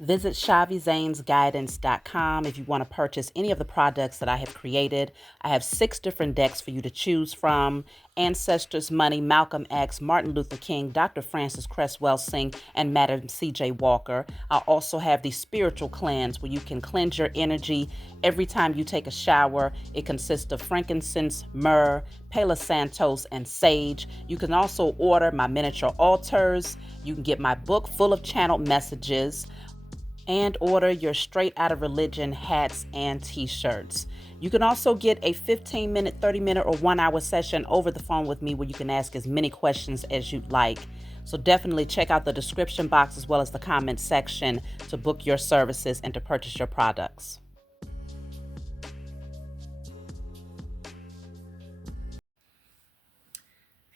Visit ShaviZanesGuidance.com if you want to purchase any of the products that I have created. I have 6 different decks for you to choose from: Ancestors Money, Malcolm X, Martin Luther King, Dr. Francis Cress Welsing, and Madam C.J. Walker. I also have the Spiritual Cleanse, where you can cleanse your energy every time you take a shower. It consists of frankincense, myrrh, Palo Santos, and sage. You can also order my miniature altars. You can get my book full of channeled messages, and order your Straight Outta Religion hats and t-shirts. You can also get a 15-minute, 30-minute, or 1-hour session over the phone with me where you can ask as many questions as you'd like. So definitely check out the description box as well as the comment section to book your services and to purchase your products.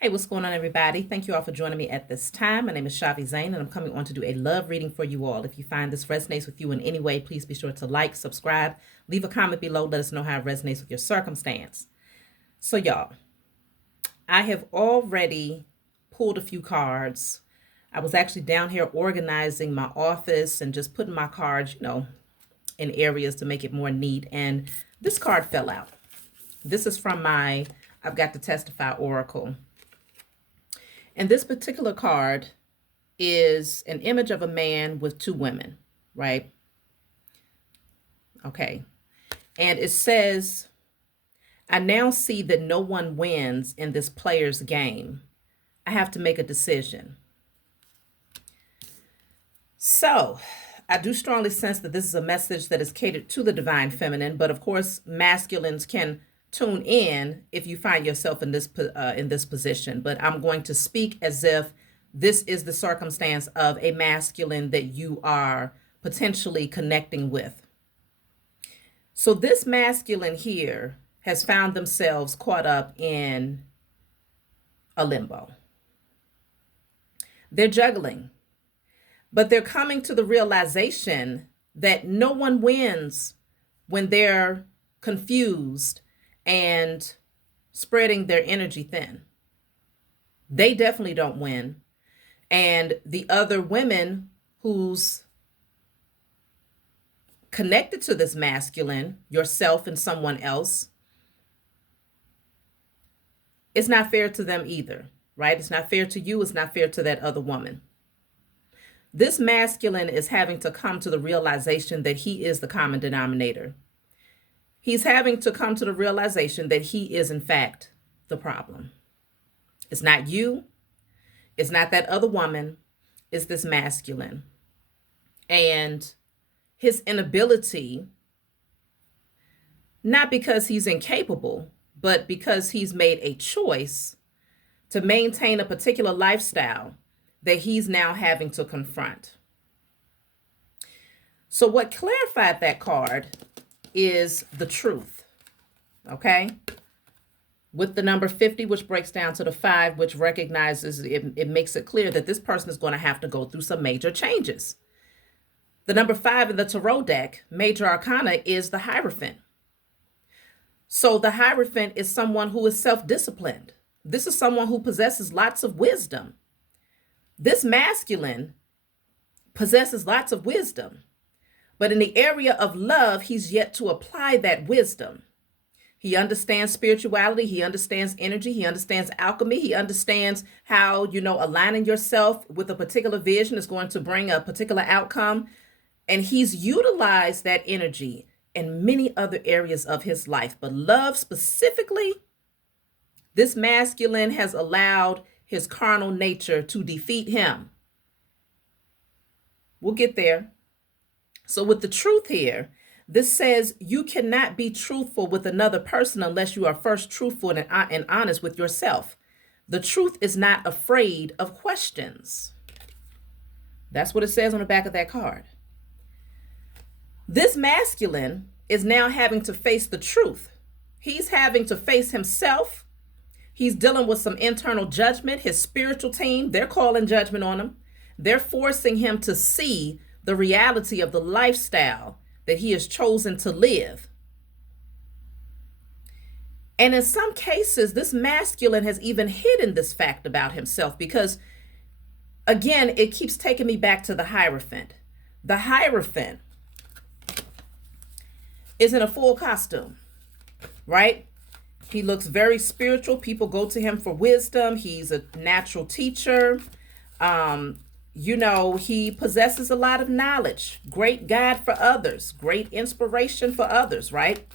Hey, what's going on, everybody? Thank you all for joining me at this time. My name is Shavi Zane, and I'm coming on to do a love reading for you all. If you find this resonates with you in any way, please be sure to like, subscribe, leave a comment below. Let us know how it resonates with your circumstance. So, y'all, I have already pulled a few cards. I was actually down here organizing my office and just putting my cards, in areas to make it more neat. And this card fell out. This is from my I've Got to Testify Oracle. And this particular card is an image of a man with 2 women, right? Okay. And it says, I now see that no one wins in this player's game. I have to make a decision. So I do strongly sense that this is a message that is catered to the divine feminine, but of course, masculines can tune in if you find yourself in this position. But I'm going to speak as if this is the circumstance of a masculine that you are potentially connecting with. So this masculine here has found themselves caught up in a limbo. They're juggling, but they're coming to the realization that no one wins when they're confused and spreading their energy thin. They definitely don't win. And the other women who's connected to this masculine, yourself and someone else, it's not fair to them either, right? It's not fair to you. It's not fair to that other woman. This masculine is having to come to the realization that he is the common denominator. He's having to come to the realization that he is, in fact, the problem. It's not you. It's not that other woman. It's this masculine. And his inability, not because he's incapable, but because he's made a choice to maintain a particular lifestyle that he's now having to confront. So what clarified that card is the truth, okay? With the number 50, which breaks down to the 5, which recognizes, it makes it clear that this person is going to have to go through some major changes. The number 5 in the Tarot deck, Major Arcana, is the Hierophant. So the Hierophant is someone who is self-disciplined. This is someone who possesses lots of wisdom. This masculine possesses lots of wisdom. But in the area of love, he's yet to apply that wisdom. He understands spirituality. He understands energy. He understands alchemy. He understands how, aligning yourself with a particular vision is going to bring a particular outcome. And he's utilized that energy in many other areas of his life. But love specifically, this masculine has allowed his carnal nature to defeat him. We'll get there. So with the truth here, this says you cannot be truthful with another person unless you are first truthful and honest with yourself. The truth is not afraid of questions. That's what it says on the back of that card. This masculine is now having to face the truth. He's having to face himself. He's dealing with some internal judgment. His spiritual team, they're calling judgment on him. They're forcing him to see the reality of the lifestyle that he has chosen to live. And in some cases, this masculine has even hidden this fact about himself because, again, it keeps taking me back to the Hierophant. The Hierophant is in a full costume, right? He looks very spiritual. People go to him for wisdom. He's a natural teacher. He possesses a lot of knowledge, great guide for others, great inspiration for others, right?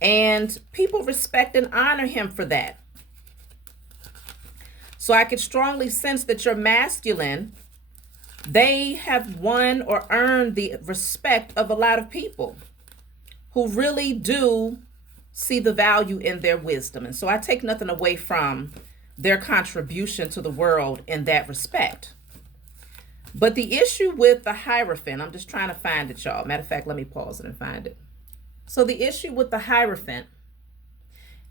And people respect and honor him for that. So I could strongly sense that your masculine, they have won or earned the respect of a lot of people who really do see the value in their wisdom. And so I take nothing away from their contribution to the world in that respect. But the issue with the Hierophant, I'm just trying to find it, y'all. Matter of fact, let me pause it and find it. So the issue with the Hierophant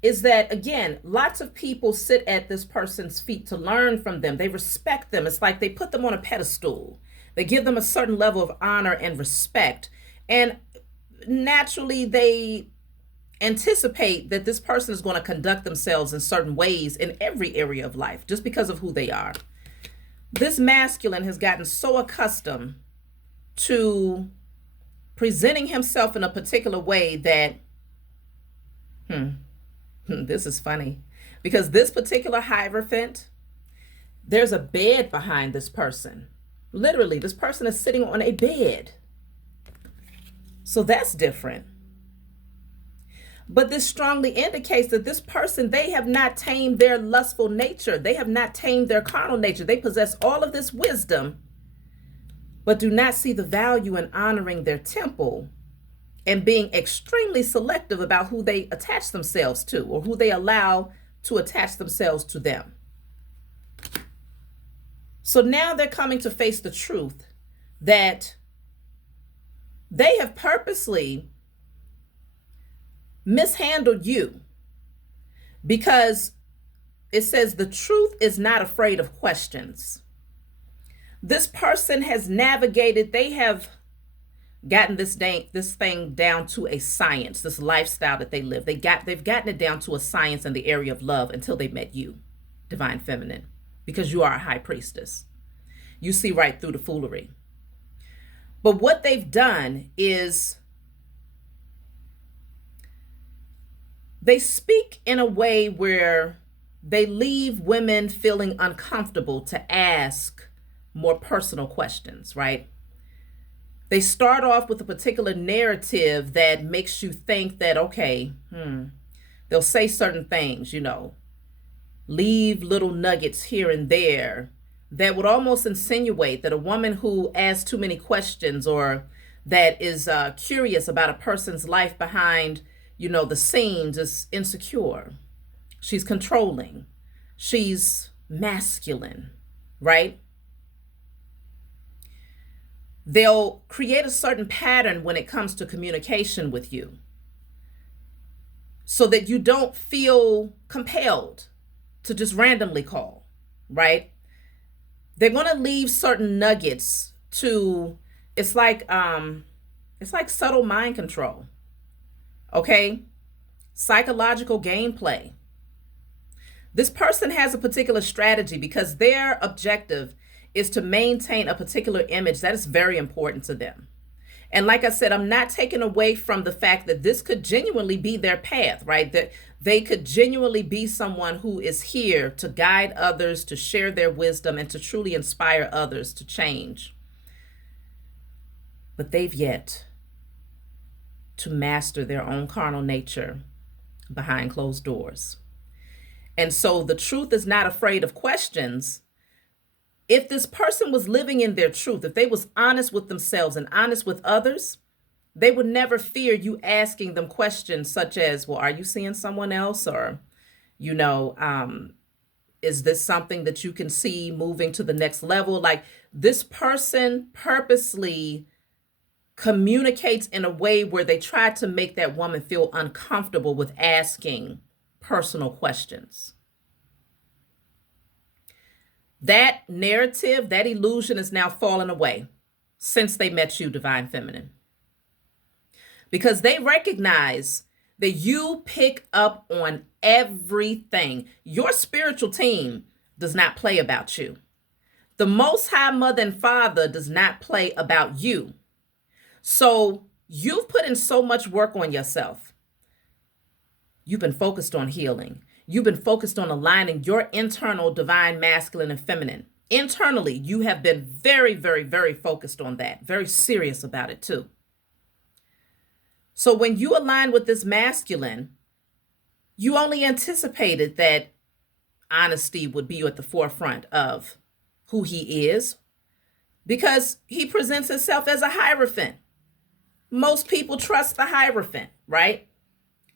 is that, again, lots of people sit at this person's feet to learn from them. They respect them. It's like they put them on a pedestal. They give them a certain level of honor and respect. And naturally, they anticipate that this person is going to conduct themselves in certain ways in every area of life just because of who they are. This masculine has gotten so accustomed to presenting himself in a particular way that, this is funny, because this particular Hierophant, there's a bed behind this person. Literally, this person is sitting on a bed. So that's different. But this strongly indicates that this person, they have not tamed their lustful nature. They have not tamed their carnal nature. They possess all of this wisdom, but do not see the value in honoring their temple and being extremely selective about who they attach themselves to or who they allow to attach themselves to them. So now they're coming to face the truth that they have purposely mishandled you, because it says the truth is not afraid of questions. This person has navigated, they have gotten this thing down to a science, this lifestyle that they live. They've gotten it down to a science in the area of love until they met you, Divine Feminine, because you are a high priestess. You see right through the foolery. But what they've done is they speak in a way where they leave women feeling uncomfortable to ask more personal questions, right? They start off with a particular narrative that makes you think that, okay, they'll say certain things, leave little nuggets here and there that would almost insinuate that a woman who asks too many questions or that is curious about a person's life behind the scenes is insecure. She's controlling. She's masculine, right? They'll create a certain pattern when it comes to communication with you so that you don't feel compelled to just randomly call, right? They're going to leave certain nuggets to, it's like subtle mind control. Okay? Psychological gameplay. This person has a particular strategy because their objective is to maintain a particular image that is very important to them. And like I said, I'm not taking away from the fact that this could genuinely be their path, right? That they could genuinely be someone who is here to guide others, to share their wisdom, and to truly inspire others to change. But they've yet to master their own carnal nature behind closed doors. And so the truth is not afraid of questions. If this person was living in their truth, if they was honest with themselves and honest with others, they would never fear you asking them questions such as, well, are you seeing someone else? Or, is this something that you can see moving to the next level? Like, this person purposely communicates in a way where they try to make that woman feel uncomfortable with asking personal questions. That narrative, that illusion is now falling away since they met you, Divine Feminine. Because they recognize that you pick up on everything. Your spiritual team does not play about you. The Most High Mother and Father does not play about you. So you've put in so much work on yourself. You've been focused on healing. You've been focused on aligning your internal divine masculine and feminine. Internally, you have been very, very, very focused on that, very serious about it too. So when you align with this masculine, you only anticipated that honesty would be at the forefront of who he is because he presents himself as a Hierophant. Most people trust the Hierophant, right?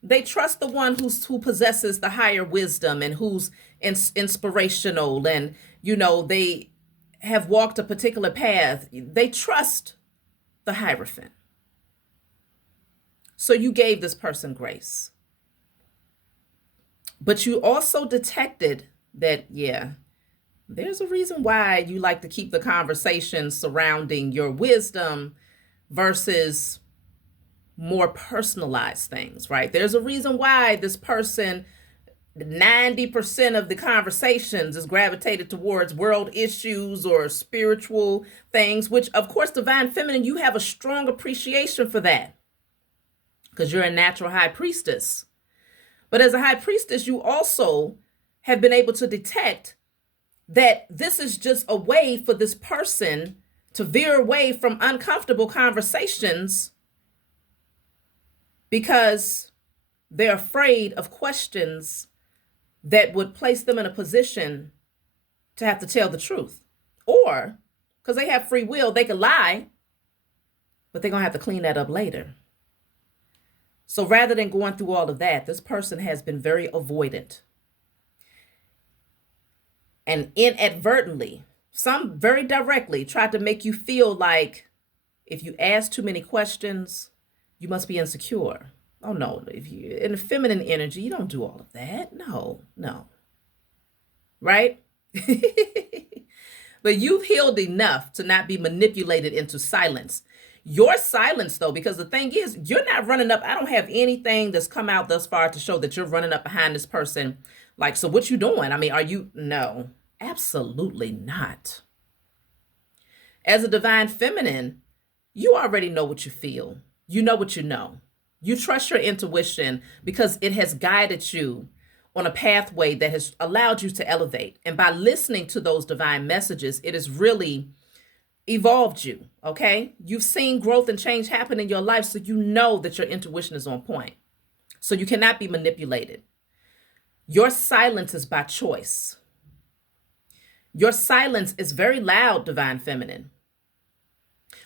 They trust the one who possesses the higher wisdom and who's inspirational and, they have walked a particular path. They trust the Hierophant. So you gave this person grace. But you also detected that, there's a reason why you like to keep the conversation surrounding your wisdom versus more personalized things, right? There's a reason why this person, 90% of the conversations is gravitated towards world issues or spiritual things, which of course, divine feminine, you have a strong appreciation for that because you're a natural high priestess. But as a high priestess, you also have been able to detect that this is just a way for this person to veer away from uncomfortable conversations because they're afraid of questions that would place them in a position to have to tell the truth. Or because they have free will, they could lie, but they're going to have to clean that up later. So rather than going through all of that, this person has been very avoidant. And inadvertently, some very directly tried to make you feel like if you ask too many questions, you must be insecure. Oh no, if you in the feminine energy, you don't do all of that. No. Right? But you've healed enough to not be manipulated into silence. Your silence, though, because the thing is, you're not running up. I don't have anything that's come out thus far to show that you're running up behind this person. Like, so what you doing? I mean, are you? No, absolutely not. As a divine feminine, you already know what you feel. You know what you know. You trust your intuition because it has guided you on a pathway that has allowed you to elevate. And by listening to those divine messages, it has really evolved you, okay? You've seen growth and change happen in your life, so you know that your intuition is on point. So you cannot be manipulated. Your silence is by choice. Your silence is very loud, divine feminine.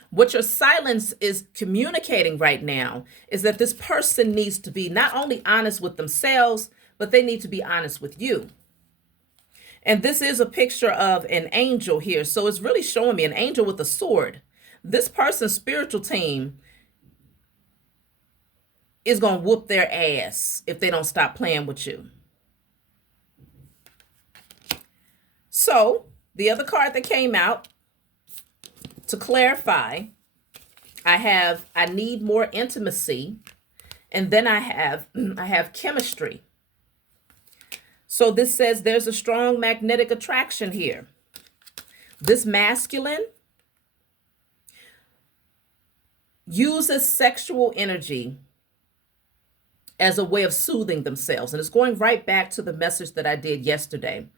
What your silence is communicating right now is that this person needs to be not only honest with themselves, but they need to be honest with you. And this is a picture of an angel here. So it's really showing me an angel with a sword. This person's spiritual team is going to whoop their ass if they don't stop playing with you. So the other card that came out, to clarify, I need more intimacy. And then I have chemistry. So this says there's a strong magnetic attraction here. This masculine uses sexual energy as a way of soothing themselves. And it's going right back to the message that I did yesterday.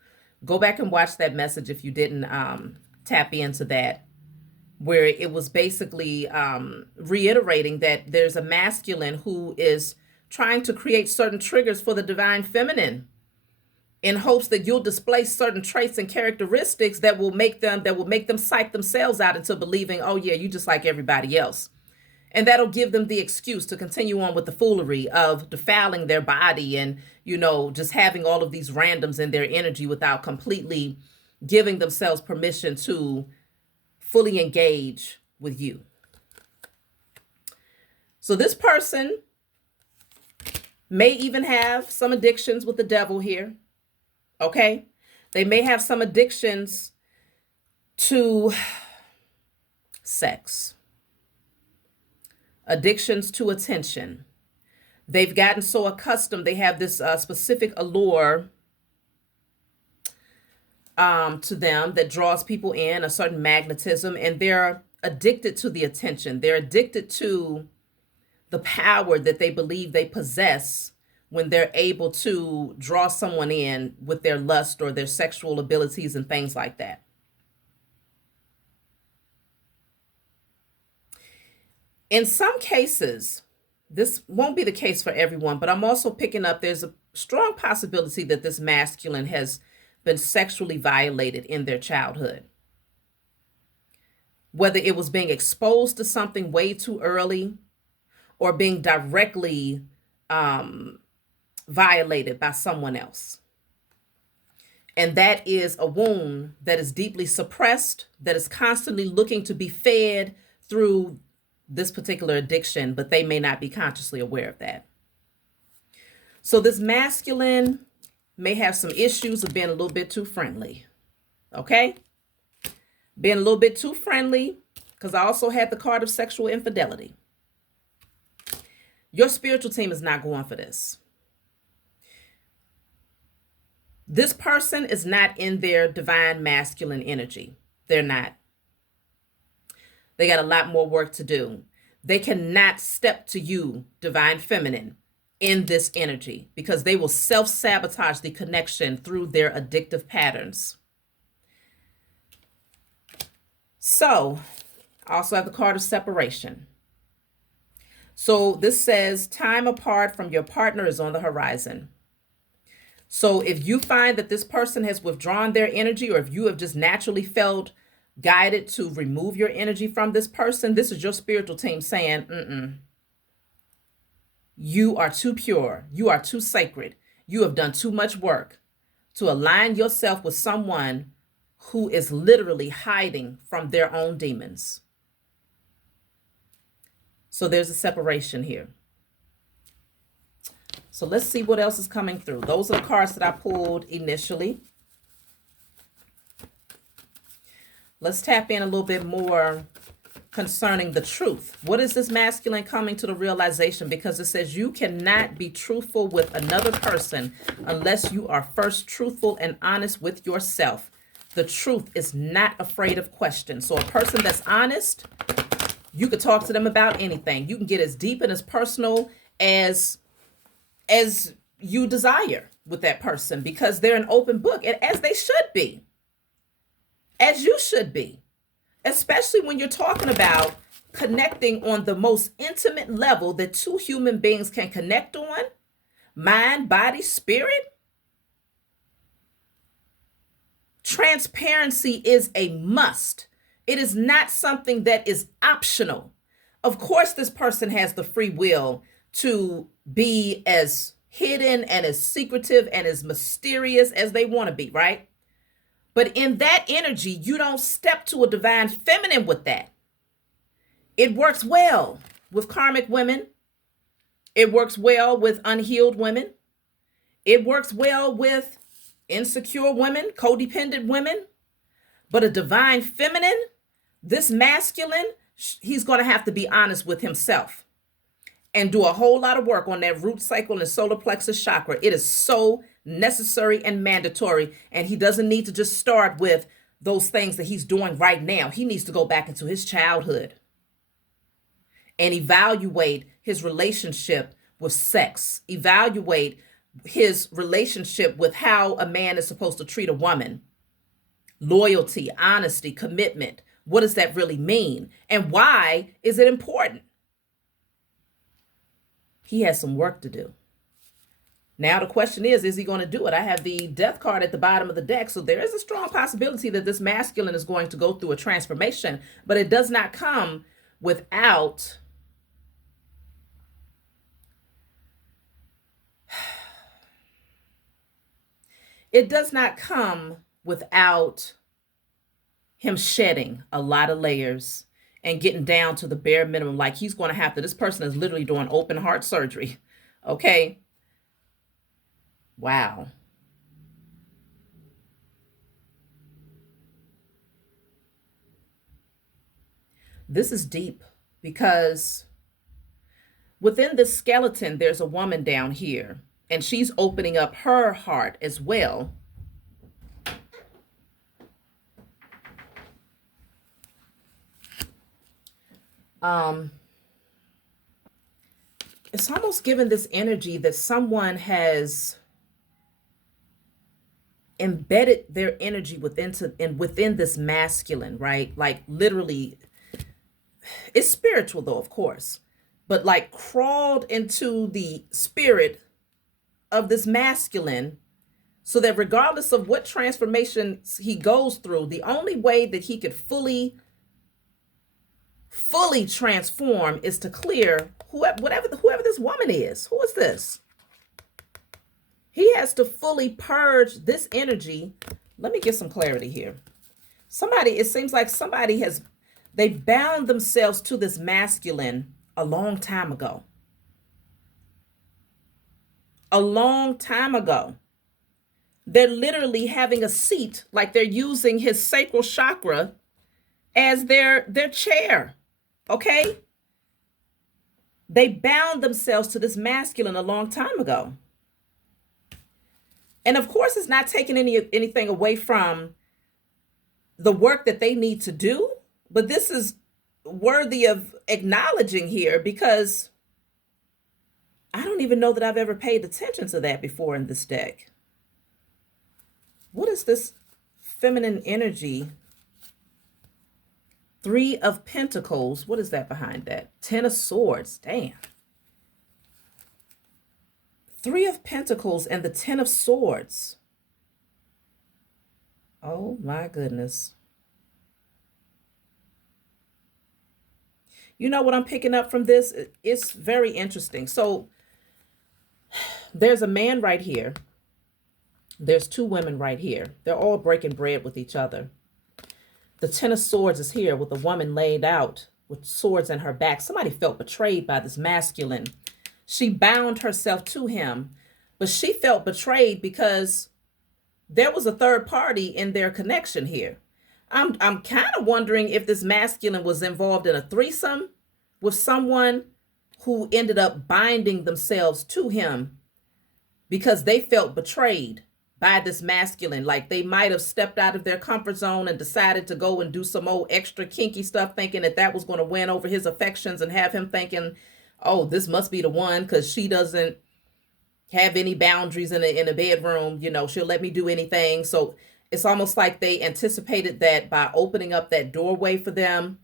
Go back and watch that message if you didn't tap into that, where it was basically reiterating that there's a masculine who is trying to create certain triggers for the divine feminine in hopes that you'll display certain traits and characteristics that will make them psych themselves out into believing, oh yeah, you just like everybody else. And that'll give them the excuse to continue on with the foolery of defiling their body and, just having all of these randoms in their energy without completely giving themselves permission to fully engage with you. So this person may even have some addictions with the devil here. Okay? They may have some addictions to sex, addictions to attention. They've gotten so accustomed, they have this specific allure to them that draws people in, a certain magnetism, and they're addicted to the attention. They're addicted to the power that they believe they possess when they're able to draw someone in with their lust or their sexual abilities and things like that. In some cases, this won't be the case for everyone, but I'm also picking up there's a strong possibility that this masculine has been sexually violated in their childhood. Whether it was being exposed to something way too early or being directly violated by someone else. And that is a wound that is deeply suppressed, that is constantly looking to be fed through this particular addiction, but they may not be consciously aware of that. So this masculine may have some issues of being a little bit too friendly. Okay? Being a little bit too friendly, because I also had the card of sexual infidelity. Your spiritual team is not going for this. This person is not in their divine masculine energy. They're not. They got a lot more work to do. They cannot step to you, divine feminine, in this energy because they will self-sabotage the connection through their addictive patterns. So, I also have the card of separation. So this says time apart from your partner is on the horizon. So if you find that this person has withdrawn their energy, or if you have just naturally felt guided to remove your energy from this person, this is your spiritual team saying, you are too pure. You are too sacred. You have done too much work to align yourself with someone who is literally hiding from their own demons. So there's a separation here. So let's see what else is coming through. Those are the cards that I pulled initially. Let's tap in a little bit more concerning the truth. What is this masculine coming to the realization? Because it says you cannot be truthful with another person unless you are first truthful and honest with yourself. The truth is not afraid of questions. So a person that's honest, you could talk to them about anything. You can get as deep and as personal as you desire with that person because they're an open book, and as they should be, as you should be, especially when you're talking about connecting on the most intimate level that two human beings can connect on, mind, body, spirit. Transparency is a must. It is not something that is optional. Of course, this person has the free will to be as hidden and as secretive and as mysterious as they want to be, right? But in that energy, you don't step to a divine feminine with that. It works well with karmic women. It works well with unhealed women. It works well with insecure women, codependent women. But a divine feminine, this masculine, he's going to have to be honest with himself and do a whole lot of work on that root cycle and solar plexus chakra. It is so necessary and mandatory. And he doesn't need to just start with those things that he's doing right now. He needs to go back into his childhood and evaluate his relationship with sex, evaluate his relationship with how a man is supposed to treat a woman, loyalty, honesty, commitment. What does that really mean? And why is it important? He has some work to do. Now the question is he going to do it? I have the death card at the bottom of the deck. So there is a strong possibility that this masculine is going to go through a transformation, but it does not come without him shedding a lot of layers and getting down to the bare minimum. Like he's going to have to, this person is literally doing open heart surgery. Okay. Wow. This is deep because within this skeleton, there's a woman down here and she's opening up her heart as well. Um, it's almost given this energy that someone has embedded their energy within this masculine, right? Like literally, it's spiritual though, of course, but like crawled into the spirit of this masculine, so that regardless of what transformation he goes through, the only way that he could fully transform is to clear whoever this woman is. Who is this? He has to fully purge this energy. Let me get some clarity here. It seems like they bound themselves to this masculine a long time ago. A long time ago. They're literally having a seat, like they're using his sacral chakra as their chair. Okay? They bound themselves to this masculine a long time ago. And of course, it's not taking anything away from the work that they need to do, but this is worthy of acknowledging here, because I don't even know that I've ever paid attention to that before in this deck. What is this feminine energy? 3 of Pentacles. What is that behind that? 10 of Swords. Damn. 3 of Pentacles and the 10 of Swords. Oh my goodness. You know what I'm picking up from this? It's very interesting. So there's a man right here. There's 2 women right here. They're all breaking bread with each other. The 10 of Swords is here with a woman laid out with swords in her back. Somebody felt betrayed by this masculine. She bound herself to him, but she felt betrayed because there was a third party in their connection here. I'm kind of wondering if this masculine was involved in a threesome with someone who ended up binding themselves to him because they felt betrayed by this masculine. Like they might have stepped out of their comfort zone and decided to go and do some old extra kinky stuff, thinking that was going to win over his affections and have him thinking, oh, this must be the one because she doesn't have any boundaries in a bedroom. You know, she'll let me do anything. So it's almost like they anticipated that by opening up that doorway for them,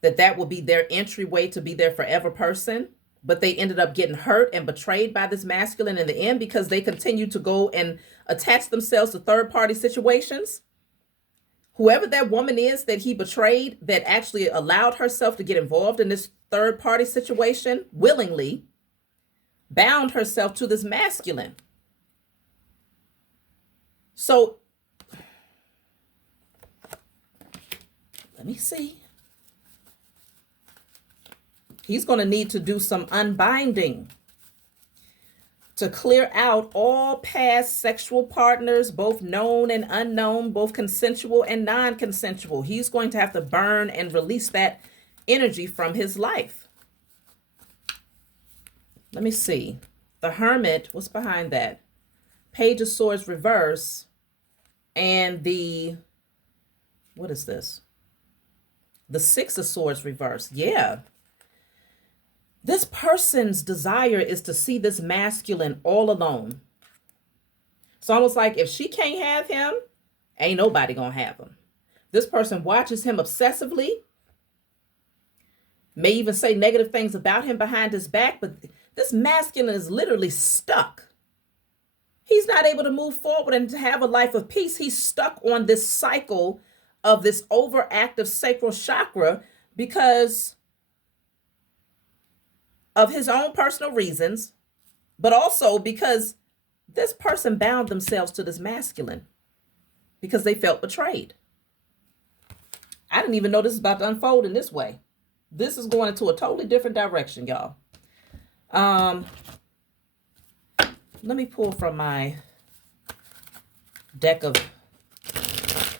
that will be their entryway to be their forever person. But they ended up getting hurt and betrayed by this masculine in the end because they continued to go and attach themselves to third party situations. Whoever that woman is that he betrayed, that actually allowed herself to get involved in this third party situation willingly, bound herself to this masculine. So let me see. He's going to need to do some unbinding to clear out all past sexual partners, both known and unknown, both consensual and non-consensual. He's going to have to burn and release that energy from his life. Let me see. The Hermit, what's behind that? Page of Swords reverse. And what is this? The 6 of Swords reverse. Yeah. This person's desire is to see this masculine all alone. It's almost like if she can't have him, ain't nobody gonna have him. This person watches him obsessively, may even say negative things about him behind his back, but this masculine is literally stuck. He's not able to move forward and to have a life of peace. He's stuck on this cycle of this overactive sacral chakra because of his own personal reasons, but also because this person bound themselves to this masculine because they felt betrayed. I didn't even know this is about to unfold in this way. This is going into a totally different direction, y'all. Let me pull from my deck of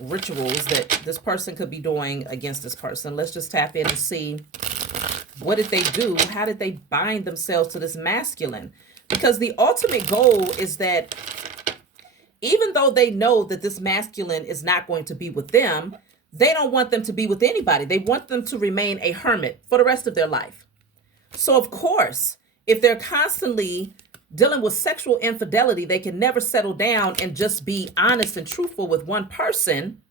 rituals that this person could be doing against this person. Let's just tap in and see, what did they do? How did they bind themselves to this masculine? Because the ultimate goal is that even though they know that this masculine is not going to be with them, they don't want them to be with anybody. They want them to remain a hermit for the rest of their life. So, of course, if they're constantly dealing with sexual infidelity, they can never settle down and just be honest and truthful with one person.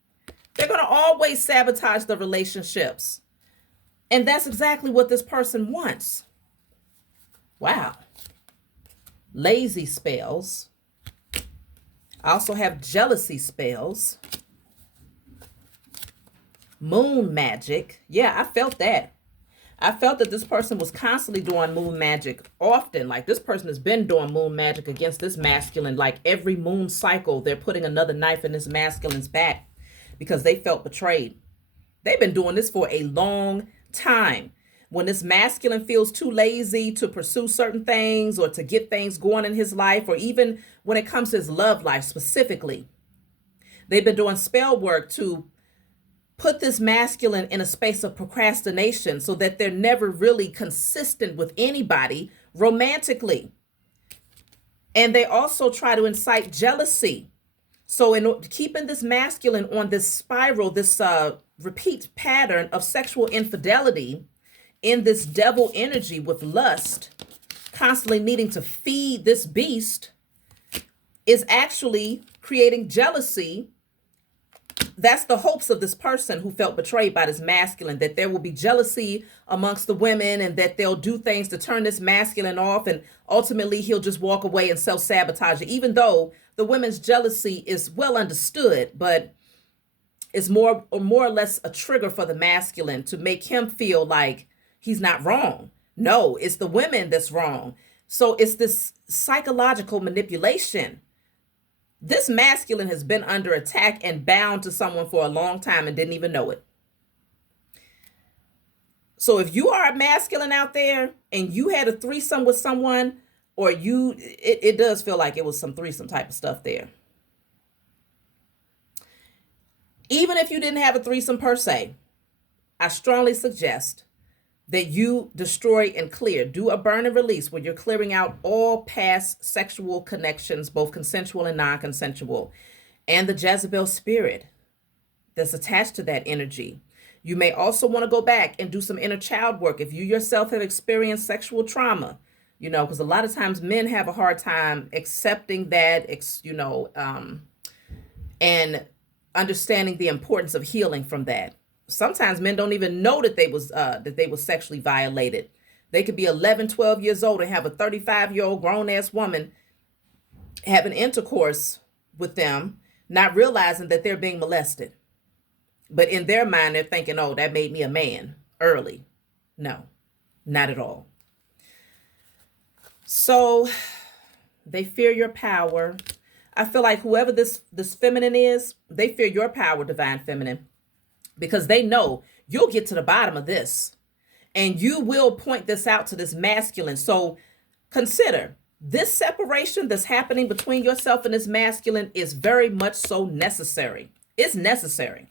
They're going to always sabotage the relationships. And that's exactly what this person wants. Wow. Lazy spells. I also have jealousy spells. Moon magic. Yeah, I felt that. I felt that this person was constantly doing moon magic often. Like this person has been doing moon magic against this masculine. Like every moon cycle, they're putting another knife in this masculine's back because they felt betrayed. They've been doing this for a long time. When this masculine feels too lazy to pursue certain things or to get things going in his life, or even when it comes to his love life specifically, they've been doing spell work to put this masculine in a space of procrastination so that they're never really consistent with anybody romantically. And they also try to incite jealousy. So in keeping this masculine on this spiral, this repeat pattern of sexual infidelity in this devil energy with lust, constantly needing to feed this beast, is actually creating jealousy. That's the hopes of this person who felt betrayed by this masculine, that there will be jealousy amongst the women and that they'll do things to turn this masculine off, and ultimately he'll just walk away and self-sabotage it, even though the women's jealousy is well understood, but is more or less a trigger for the masculine to make him feel like he's not wrong. No, it's the women that's wrong. So it's this psychological manipulation. This masculine has been under attack and bound to someone for a long time and didn't even know it. So if you are a masculine out there and you had a threesome with someone, or it does feel like it was some threesome type of stuff there. Even if you didn't have a threesome per se, I strongly suggest that you destroy and clear. Do a burn and release where you're clearing out all past sexual connections, both consensual and non-consensual, and the Jezebel spirit that's attached to that energy. You may also want to go back and do some inner child work if you yourself have experienced sexual trauma, because a lot of times men have a hard time accepting that, and understanding the importance of healing from that. Sometimes men don't even know that they was sexually violated. They could be 11, 12 years old and have a 35-year-old grown-ass woman having intercourse with them, not realizing that they're being molested. But in their mind, they're thinking, oh, that made me a man early. No, not at all. So they fear your power. I feel like whoever this feminine is, they fear your power, divine feminine, because they know you'll get to the bottom of this and you will point this out to this masculine. So consider this separation that's happening between yourself and this masculine is very much so necessary. It's necessary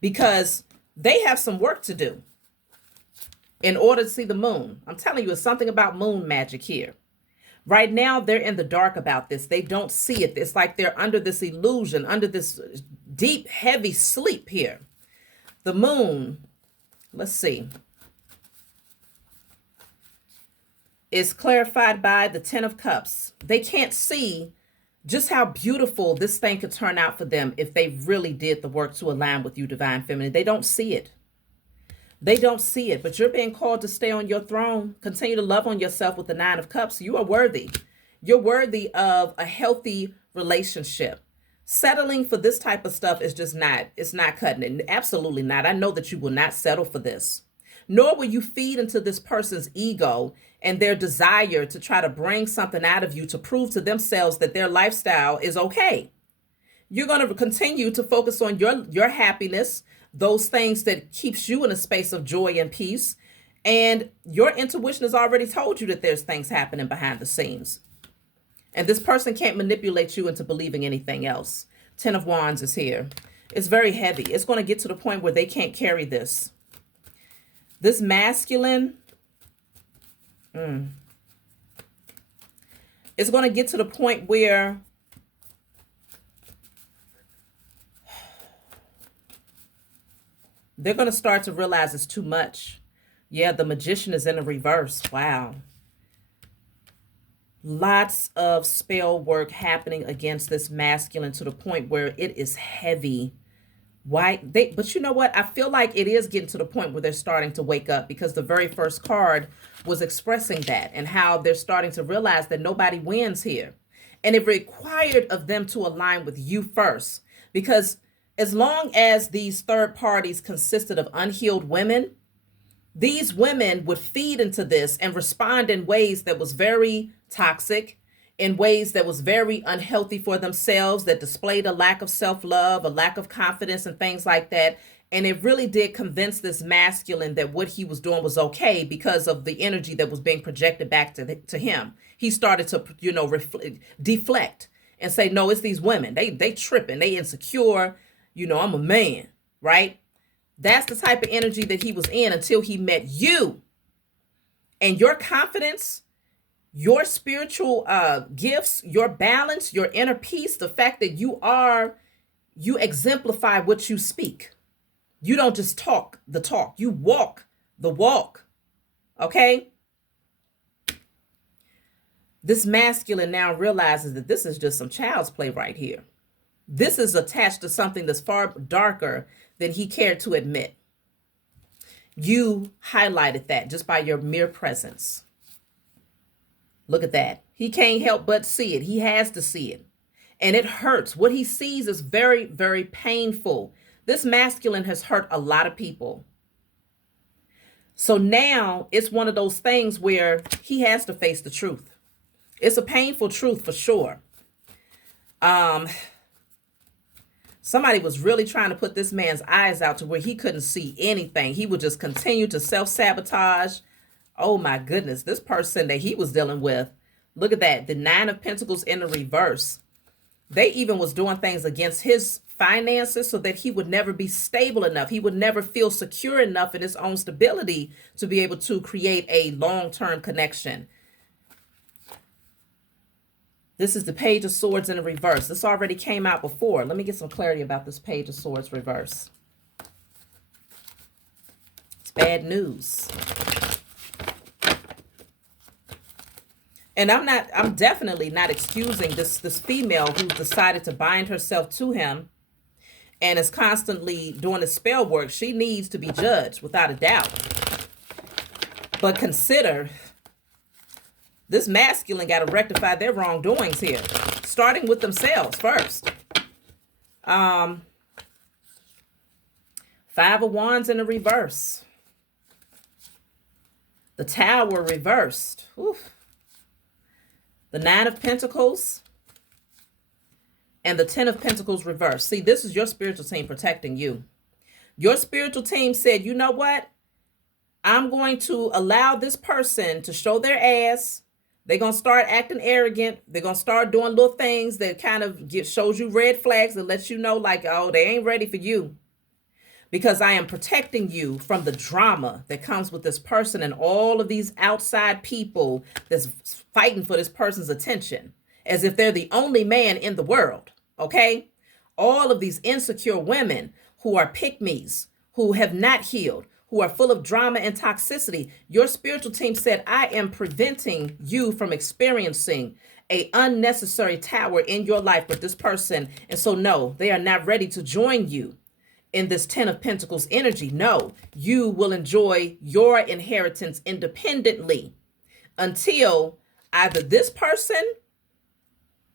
because they have some work to do in order to see the moon. I'm telling you, it's something about moon magic here. Right now, they're in the dark about this. They don't see it. It's like they're under this illusion, under this deep, heavy sleep here. The moon, let's see, is clarified by the Ten of Cups. They can't see just how beautiful this thing could turn out for them if they really did the work to align with you, divine feminine. They don't see it. They don't see it, but you're being called to stay on your throne. Continue to love on yourself with the Nine of Cups. You are worthy. You're worthy of a healthy relationship. Settling for this type of stuff is just it's not cutting it. Absolutely not. I know that you will not settle for this. Nor will you feed into this person's ego and their desire to try to bring something out of you to prove to themselves that their lifestyle is okay. You're going to continue to focus on your happiness, those things that keeps you in a space of joy and peace. And your intuition has already told you that there's things happening behind the scenes. And this person can't manipulate you into believing anything else. Ten of Wands is here. It's very heavy. It's going to get to the point where they can't carry this. This masculine, it's going to get to the point where They're going to start to realize it's too much. Yeah, the Magician is in the reverse. Wow. Lots of spell work happening against this masculine to the point where it is heavy. But you know what? I feel like it is getting to the point where they're starting to wake up, because the very first card was expressing that, and how they're starting to realize that nobody wins here. And it required of them to align with you first, because as long as these third parties consisted of unhealed women, these women would feed into this and respond in ways that was very toxic, in ways that was very unhealthy for themselves, that displayed a lack of self-love, a lack of confidence, and things like that. And it really did convince this masculine that what he was doing was okay, because of the energy that was being projected back to him. He started to, deflect and say, no, it's these women. They tripping, they insecure. I'm a man, right? That's the type of energy that he was in until he met you. And your confidence, your spiritual gifts, your balance, your inner peace, the fact that you exemplify what you speak. You don't just talk the talk, you walk the walk. Okay? This masculine now realizes that this is just some child's play right here. This is attached to something that's far darker than he cared to admit. You highlighted that just by your mere presence. Look at that. He can't help but see it. He has to see it. And it hurts. What he sees is very, very painful. This masculine has hurt a lot of people. So now it's one of those things where he has to face the truth. It's a painful truth for sure. Somebody was really trying to put this man's eyes out to where he couldn't see anything. He would just continue to self-sabotage. Oh my goodness, this person that he was dealing with, look at that, the 9 of Pentacles in the reverse. They even was doing things against his finances so that he would never be stable enough. He would never feel secure enough in his own stability to be able to create a long-term connection. This is the Page of Swords in the reverse. This already came out before. Let me get some clarity about this Page of Swords reverse. It's bad news. And I'm definitely not excusing this female who decided to bind herself to him and is constantly doing the spell work. She needs to be judged without a doubt. But consider, this masculine got to rectify their wrongdoings here, starting with themselves first. 5 of Wands in the reverse. The Tower reversed. Oof. The 9 of Pentacles and the 10 of Pentacles reversed. See, this is your spiritual team protecting you. Your spiritual team said, you know what? I'm going to allow this person to show their ass. They're going to start acting arrogant. They're going to start doing little things that kind of shows you red flags that lets you know, like, oh, they ain't ready for you. Because I am protecting you from the drama that comes with this person and all of these outside people that's fighting for this person's attention, as if they're the only man in the world, okay? All of these insecure women who are pick-me's, who have not healed, who are full of drama and toxicity. Your spiritual team said, I am preventing you from experiencing an unnecessary tower in your life with this person. And so, no, they are not ready to join you in this 10 of Pentacles energy. No, you will enjoy your inheritance independently until either this person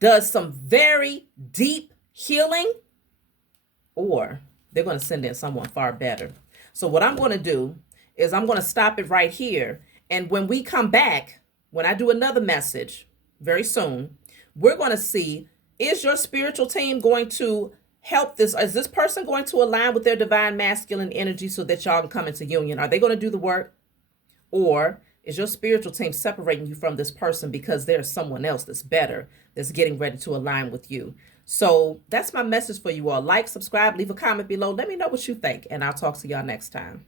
does some very deep healing or they're going to send in someone far better. So what I'm going to do is I'm going to stop it right here. And when we come back, when I do another message very soon, we're going to see, is your spiritual team going to help this? Is this person going to align with their divine masculine energy so that y'all can come into union? Are they going to do the work? Or is your spiritual team separating you from this person because there's someone else that's better, that's getting ready to align with you? So that's my message for you all. Like, subscribe, leave a comment below. Let me know what you think, and I'll talk to y'all next time.